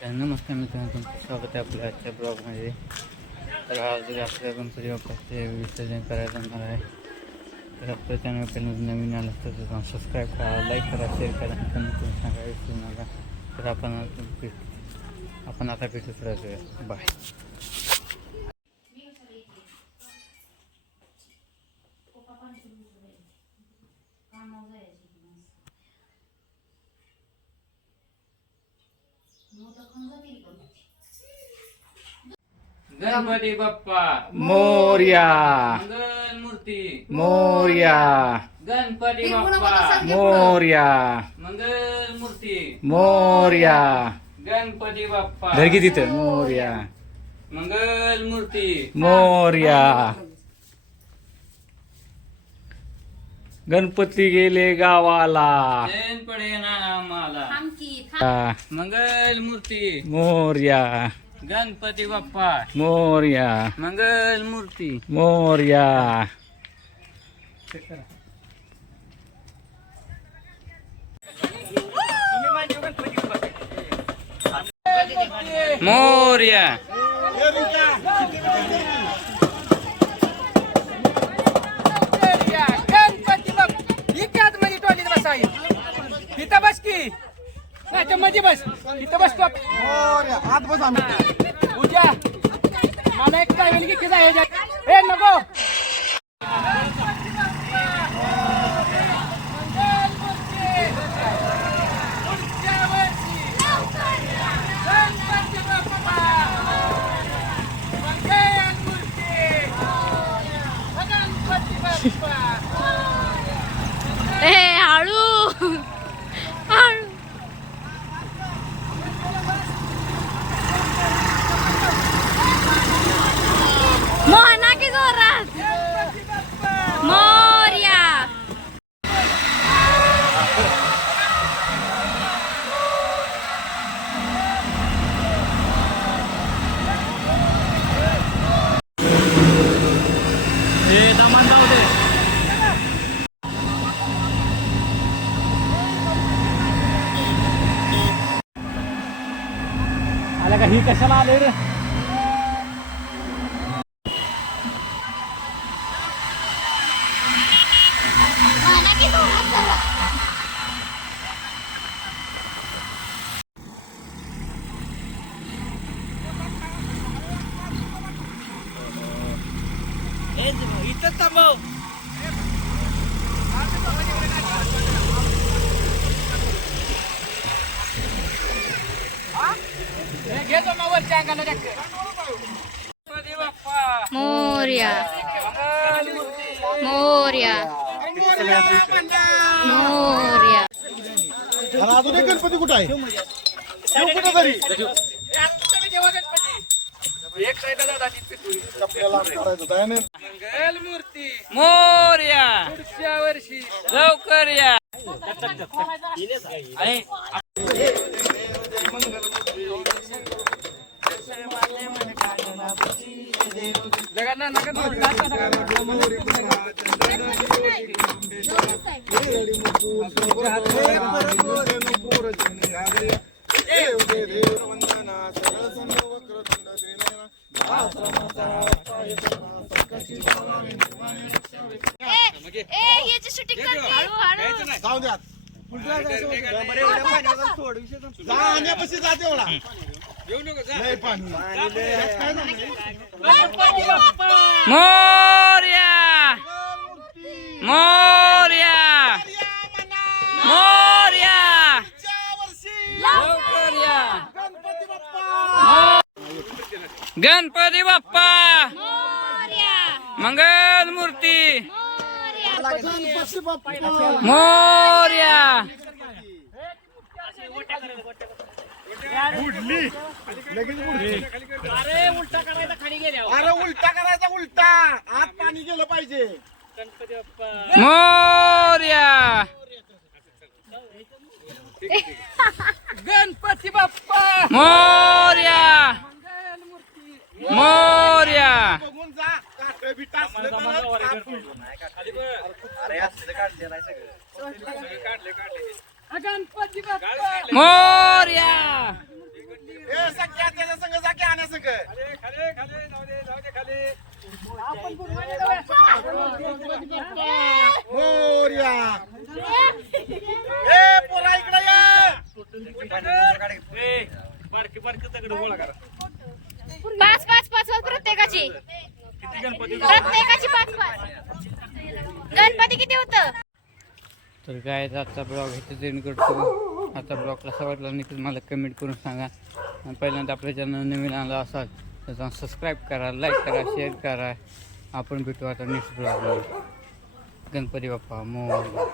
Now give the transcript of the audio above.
तर नमस्कार मित्रांनो, तुमचं स्वागत आहे आपल्या आजच्या ब्लॉगमध्ये. तर आज आपल्या गणपती बाप्पाचे विसर्जन करायला जाणार आहे. तर आपल्या चॅनल पहिल्यांदा नवीन आलं तर सबस्क्राईब करा, लाईक करा, शेअर करा, कमेंट सांगा विसरू नका. तर आपण आता भेटूच राहूया. बाय. गणपती बाप्पा मोरया, मंगल मूर्ती मोरया, गणपती बाप्पा मोरया, मंगल मूर्ती मोरया. गणपती बाप्पा धर की तिथं मोरया, मंगल मूर्ती मोरया. गणपती गेले गावाला. चैन पडे ना आम्हाला आ, मंगल मूर्ती मोरया, गणपती बाप्पा मोरया, मंगल मूर्ती मोरया. मोरया गणपती बाप इकडे मध्ये टोलीत बसाय इथं बस की नाही मध्ये बस इथं बसतो आत बस आम्ही उद्या मला एक काय वेळी किती आहे ए नको ए हळू हळू मोहना की जोरात मोरया. आला का ही कशाला आले रे? मोहना की जोरात. इथं थांबव घेतो मग वरच्या अंगाला गणपती बाप्पा मोरया मोरया मोरया. अजून एक गणपती कुठं आहे कुठं तरी एक साईडला आपल्याला करायचं होतं, है ना? मंगल मूर्ती मोरया पुढच्या वर्षी लवकर या जगांना नका याची शूटिंग कर हळू हळू. जाऊ द्या जा आणण्यापाशी जा तेवढा लय पाणी काय झालं? मोरया मोरया मोरया लवकर या गणपती बाप्पा मोरया मंगल मूर्ती गणपती बाप्पा मोरया बुडली लगेच बुडली अरे उलटा करायचा खाली गेल्या अरे उलटा करायचा उलटा आत पाणी गेलं पाहिजे गणपती बाप्पा मोरया गणपती बाप्पा मोरया मंगल मूर्ती मोरया बघून जा काट बिटा असलं तर कापून. गणपती बाप्पा मोरया ए मोरया. ए पोरा इकडे या. पाच पाच पाच पाच प्रत्येकाची प्रत्येकाची पाच पाच गणपती किती होतं तर काय आजचा ब्लॉग इथे जॉईन करतो. आता ब्लॉग कसा वाटला नक्कीच मला कमेंट करून सांगा. आणि पहिल्यांदा आपल्या चॅनल नवीन आला असाल तर सबस्क्राईब करा, लाईक करा, शेअर करा. आपण भेटू आता नेक्स्ट ब्लॉगमध्ये. गणपती बाप्पा मोरया.